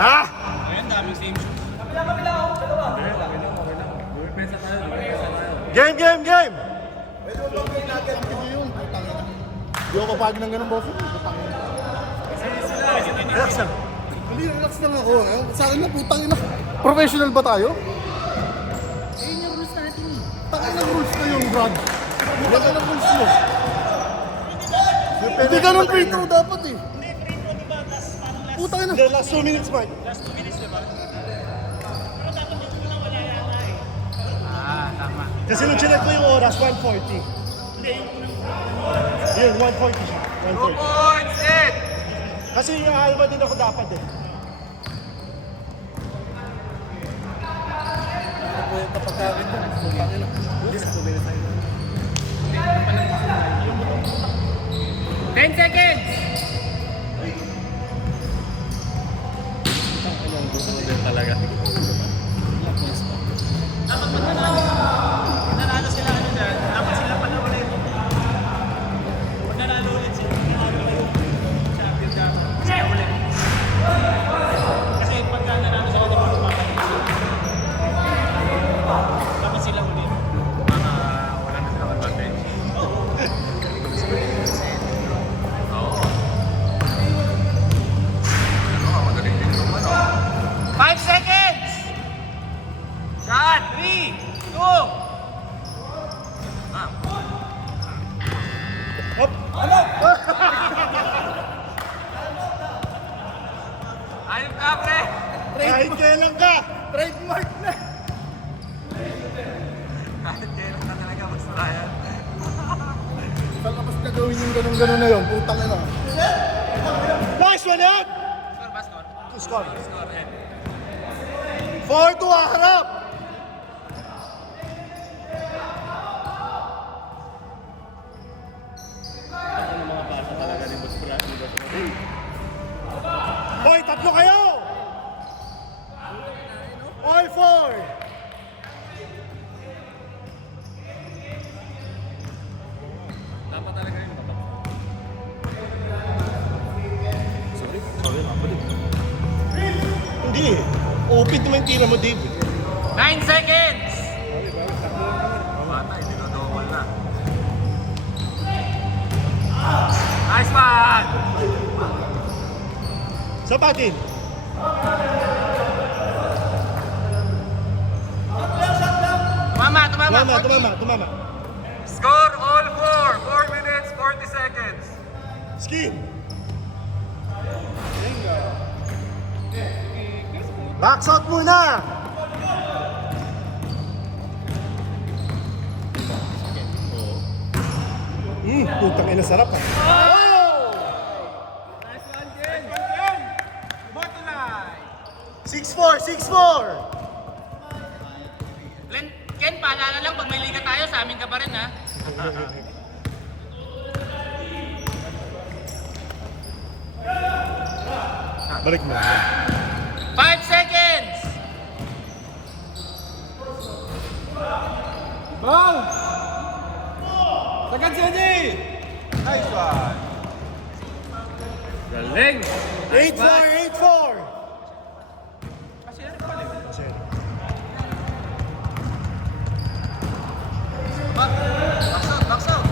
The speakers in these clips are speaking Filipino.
Ah! Ayan, daming same shoot. Game, game, game! Hindi ako papag ng ganun, boss. Relax lang. Hindi, relax lang ako. Sa akin na, putang ina. Professional ba tayo? Yun yung rules natin eh. Tangin ng rules na yung Brad. Tangin ng rules mo. Hindi ganun free throw dapat eh. Putang ina. The last 2 minutes, Mike. Last 2 minutes, diba? Pero dapat yung una wala yata eh. Tama. Kasi nung chinek ko yung oras, 1:40. Hindi, yung unang Yun, 1:40 siya. 1:40. points, Ed! Kasi yung alba din ako dapat eh. Kapagkakit mo. Putang ina. 10 seconds! Talaga. Dapat pag nanalo sila ano dyan, dapat sila pala ulit. Pag nanalo ulit sila, nanalo ulit. Champion ka, sila ulit. Kasi pagka nanalo sila, dapat mapapagod sila. Dapat sila ulit. Wala na silang advantage. Magaling din yung ano. 5 seconds! Shot! 3, 2, Hop! ayun ka, pre! Kahit kailan ka! Trademark na. Kahit kailan ka talaga basta yan. Sa labas na gawin yung ganun-ganun na yun. Putang ina. Nice one yan! Score ba, score? To score. Score, Ed. 4 to harap! Hoy, tatlo kayo! Hoy, 4! Dapat talaga yung dapat. Hindi eh. Open naman yung tira mo, Dave. 9 seconds! Bata, hindi na double na. Nice one! Sapatin. Tumama, tumama! Tumama, tumama. Score all 4! 4 minutes, 40 seconds. Skin. Box out muna! Putang ina, sarap ah. Nice one, Ken! Nice one, Ken! Bottom line! 6-4, 6-4! Ken, paalala lang, pag may liga tayo, sa amin ka pa rin, ha? Balik mo. 5 seconds! Bang! Sagad si Haji! Nice one! Galing! 8-4, 8-4! Kasi ano pala yun? Box out!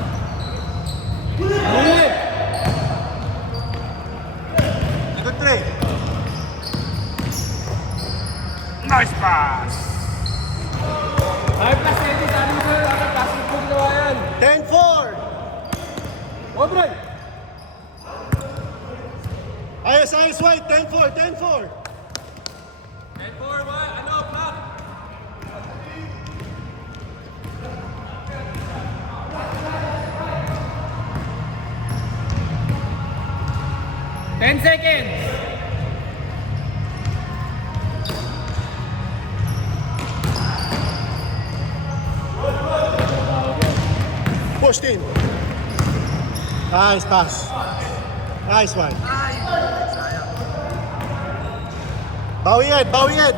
Good trade. Nice pass! 5 plus 10, sabi ko, dapat basketball ginawa yan. 10-4! Obrey! Ayos, ayos, white. 10-4, 10-4. 10-4, ano, flop! Ten seconds! Pushed in. Nice pass. Nice one. Bawi yan, bawi yan.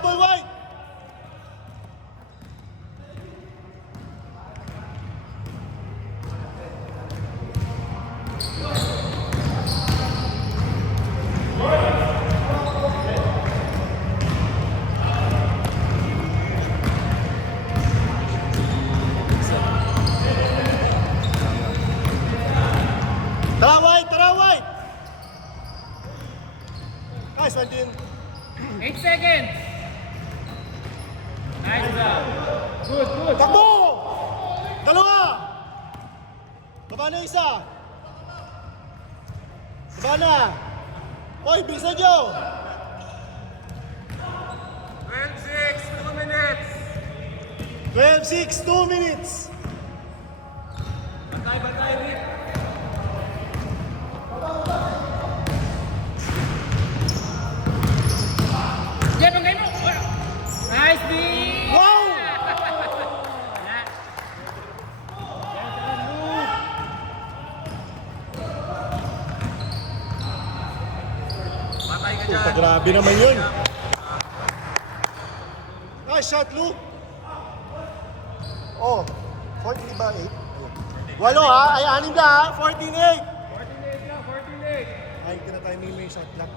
Trouble white. Baba na isa. Baba na. Hoy, bilisan nyo. 12-6, 2 minutes. 12-6, 2 minutes. Bantay, Rick. Jeff, ang mo! Nice, D! Wow! Patay ka dyan. Puta, grabe naman yun. Nice shot, Luke. Oh, 40 ba 8? Walo ha, ay 6 na ha, 14-8. 14-8 lang, 14-8. Ay, tinatiming mo yung shot clock.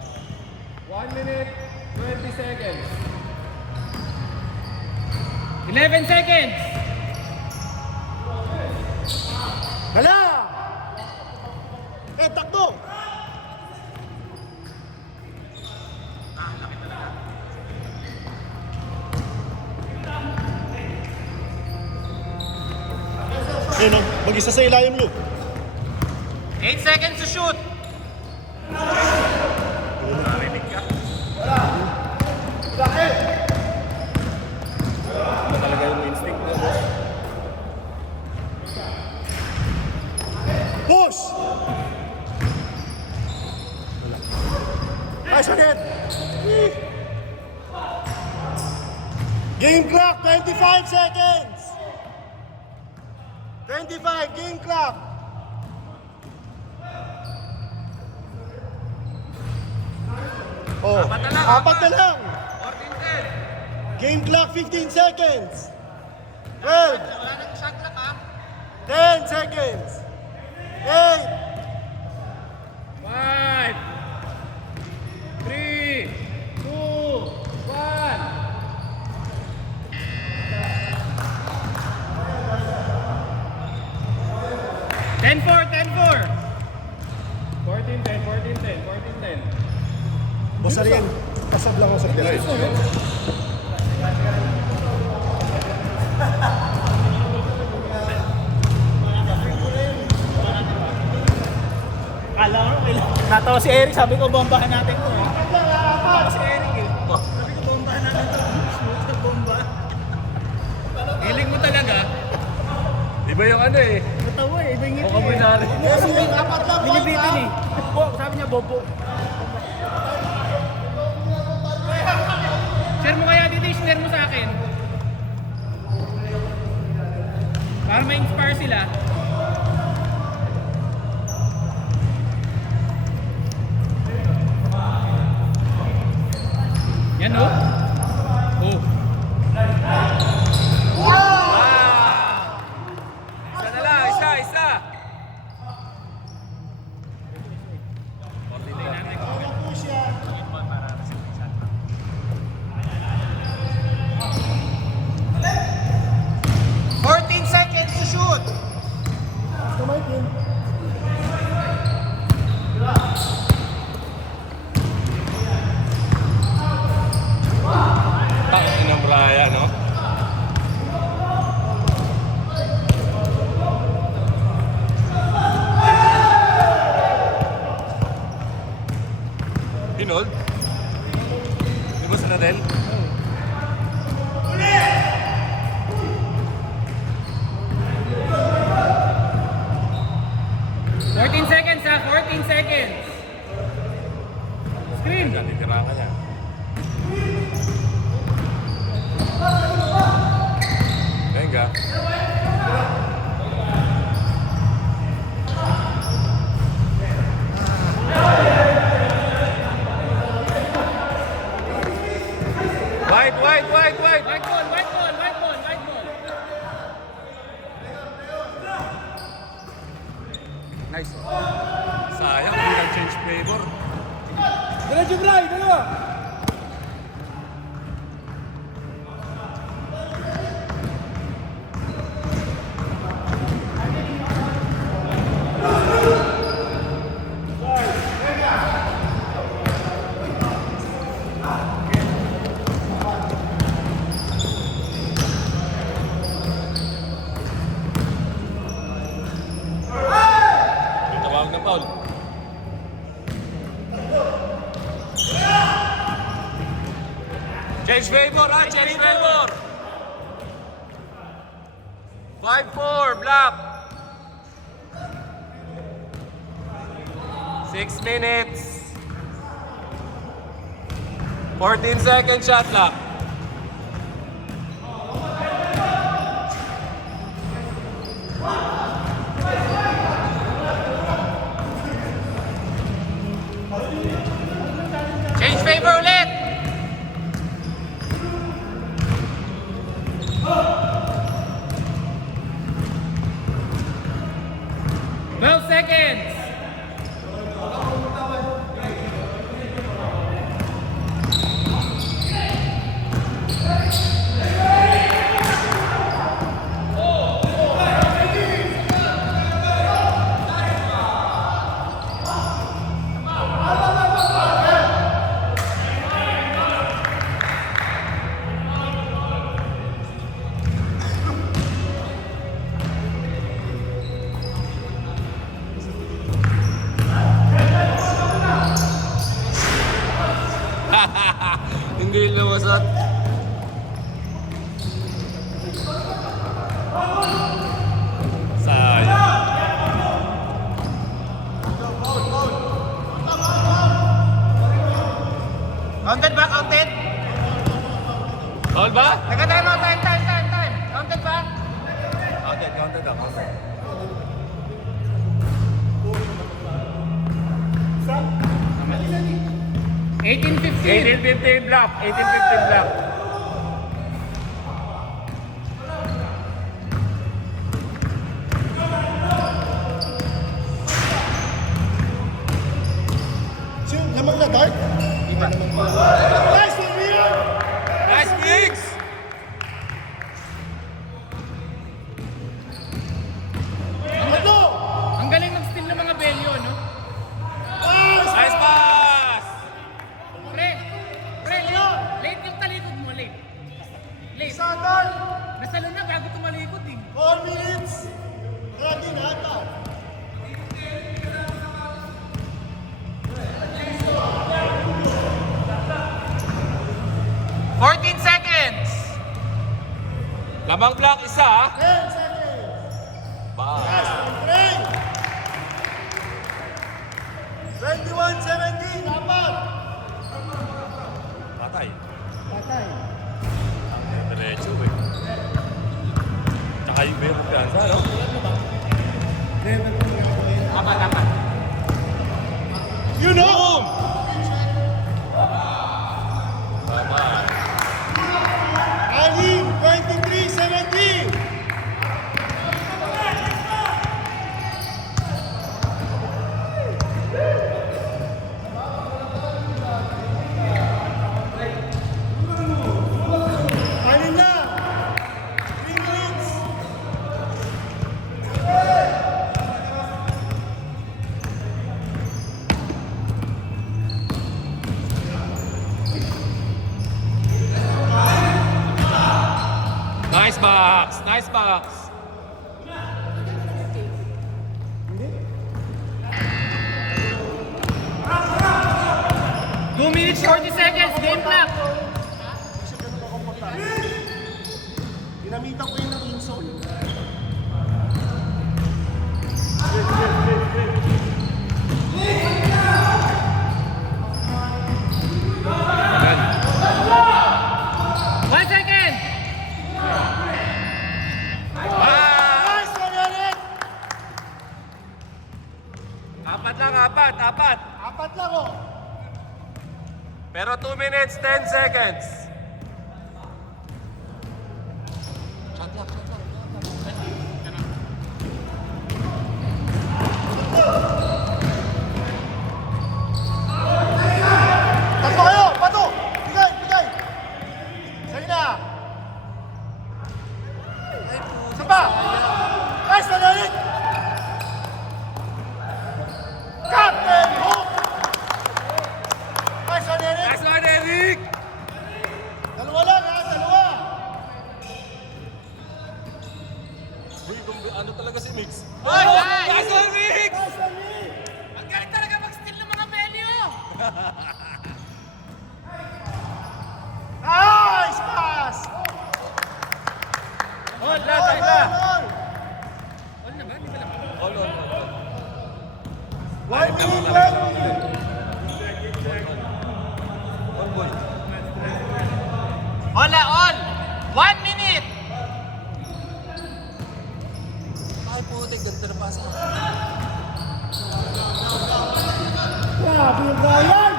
1 minute, 20 seconds. 11 seconds! Hala! Eh, takbo! Eh, no, mag-isa sa ilalim, Luke. 8 seconds to shoot. Talaga yung instinct mo, boss. Push! Nice again! Game clock, 25 seconds! 25, game clock! Oh, apat na lang! 14-10. Game clock, 15 seconds! 12, Wala nang shot clock ha. 10 seconds! 8, 5, 3, 2, 1. 10-4, 10-4! 14-10, 14-10, 14-10. Boss Ariel, pasab lang ako sa Nice, nice. Kala ko, natawa si Eric, sabi ko bombahan natin to. Natawa si Eric eh. Sabi ko bombahan natin to. Shoot na bomba. Hiling mo talaga. Iba yung ano eh. Natawa eh, iba yung ngiti O kabinari. Binibitin eh. Sabi niya bobo. Share mo kaya dito, share mo sa akin. Para ma-inspire sila. Yan oh. Oh. Isa na lang, isa. push yan. 14 seconds to shoot. Kamay, Kim. Takin ng Brian, no? Hinold? Di ba sa Nadel? 14 seconds ha, 14 seconds. Screen. Natitira ka niya. Venga. White. White ball, white ball, white ball, white ball. Nice. Sayang, hindi nag-change flavor. Diretso Bray, dalawa. Change favor, ha? Change favor. 5-4, block. 6 minutes. 14 seconds shot clock. Change favor ulit. Twelve seconds. Hindi lumusot. Sayang. Counted ba? Counted? Foul ba? Nagka-time out, time. Counted ba? Counted ako. 18-15. 18-15 block. 18-15 block. Sino? Lamang na dart? Iba. Nice one, Rian! Nice kicks! Tatlo! Ang galing mag-steal ng mga belyo, no? Nice pass! Pre, late yung talikod mo, late. Late. Isa dart! Nasalo na bago tumalikod eh. 4 minutes! Ready na ata. Lamang block isa, ha? 10 seconds! Ba. Yes, break! 21-17, apat! Patay. Patay. Diretso, eh. Tsaka yung meron gansa, no? Apat. You know! Tama. Anim, 23-17! Anim na! 3 minutes! Nice box! Nice box! Two minutes, 40 seconds, game clock. Kasi ganun ka komportable. Ginamitan ko yun ng insole. One second. Nice one, Eric! Apat lang, apat. Apat lang, oh! Pero 2 minutes, 10 seconds. Tatlo kayo! Pato! Bigay! Sa'yo na! Isa pa! Nice one, Eric! Captain Hook! Nice one, Eric! Nice one, Eric! 1 minute, 1 minute. All, all! 1 minute! Ay, putik, ganda na pasa. Grabe yung Brian!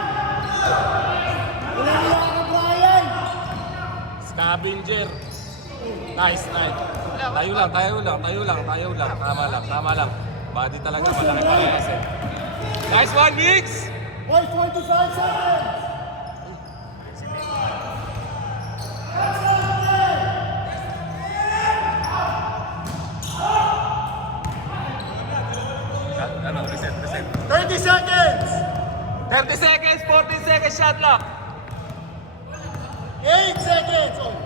Wala ka, Brian! Scavenger. Nice, nice. Tayo lang, tayo lang, tayo lang, tayo lang. Tama lang, tama lang. Body talaga, malaki pa rin kasi. Nice one, Mix! Boys, 25 seconds! Ano, reset, reset. 30 seconds! 30 seconds, 14 seconds shot lock. 8 seconds! Oh.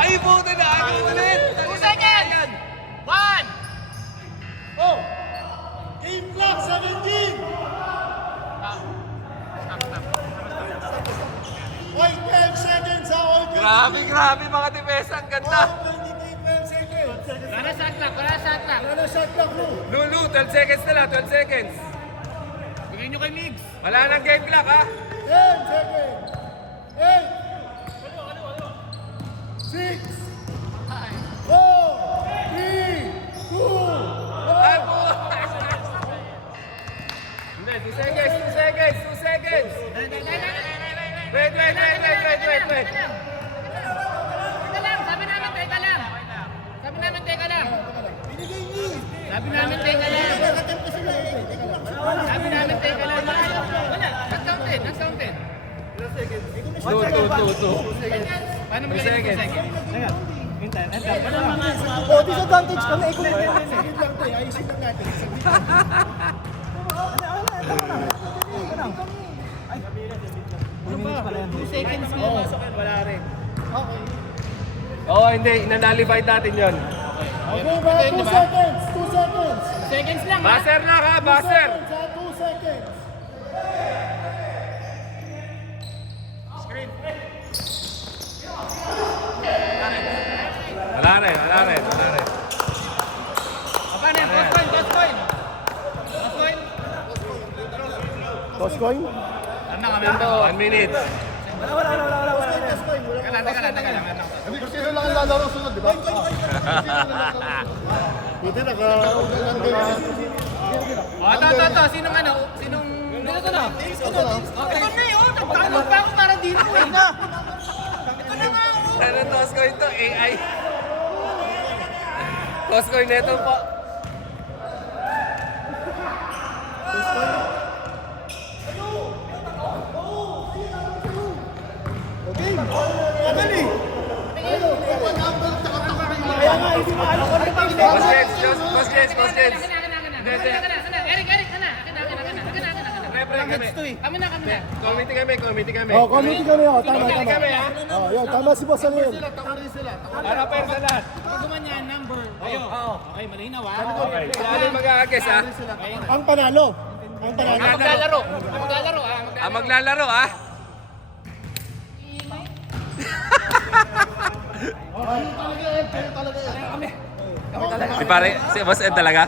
Ay, puti na, ano ulit? 2 seconds! 1! Oh! Game clock, 17! Oy, 12 seconds ha! Oy, 20. Grabe, grabe mga defensa, ang ganda. Oh, 12 seconds! Para shot clock, para shot clock. Wala na shot clock, no? Lulu, 12 seconds na lang, 12 seconds. Bigyan nyo kay Migs. Wala nang game clock, ha? 10 seconds! 8! 6! 4! 3! 2! Ay, po! Hindi, 2 seconds, 2 seconds, 2 seconds. Wait, wait, wait, wait, wait, wait, wait. Teka lang, sabi namin teka lang. Sabi namin teka lang. Binigay niyo! Sabi namin teka lang. Sabi namin teka lang. Wala, nag-counted, nag-counted. Two. Paano mo 2 ganyan seconds. Oh, disadvantage kami. Kung 10 seconds lang to, ayusin lang natin. seconds nga. Oo, hindi, inanalify natin yon. Okay, mga 2 seconds! 2 seconds! Seconds lang ha. Buzzer lang, ha? 2 Buzzer. seconds, ha? 2 seconds! Wala rin, wala rin, wala rin. Paano yan? Toss coin, toss coin. Toss coin. Toss coin? Ano kami? 1 minute. Teka lang. Hindi kasi sino lang ang lalaro sunod, di ba? Buti naka-ugal lang din. Ito. Sinong ano? Sinong... Dito na. Ito na yun. Nagtanong pa ako para dito eh. Ito na nga. Ano toss coin to? AI. Toss coin neto po. Okay. Madali. Kaya nga, hindi maano ko rin pag Boss Jens. Eric, Kami na. Committee kami. Oh, committee kami, oh. Tama. Committee kami, ha? Oh, yun, tama si Boss Anil. Para personal. Pag gumanyan, number. Kayo. Okay, malinaw ha. Okay. Ano yung mag-a-guess, ha? Ang panalo. Maglalaro. Maglalaro, ha? Si pare, si Boss Ed talaga?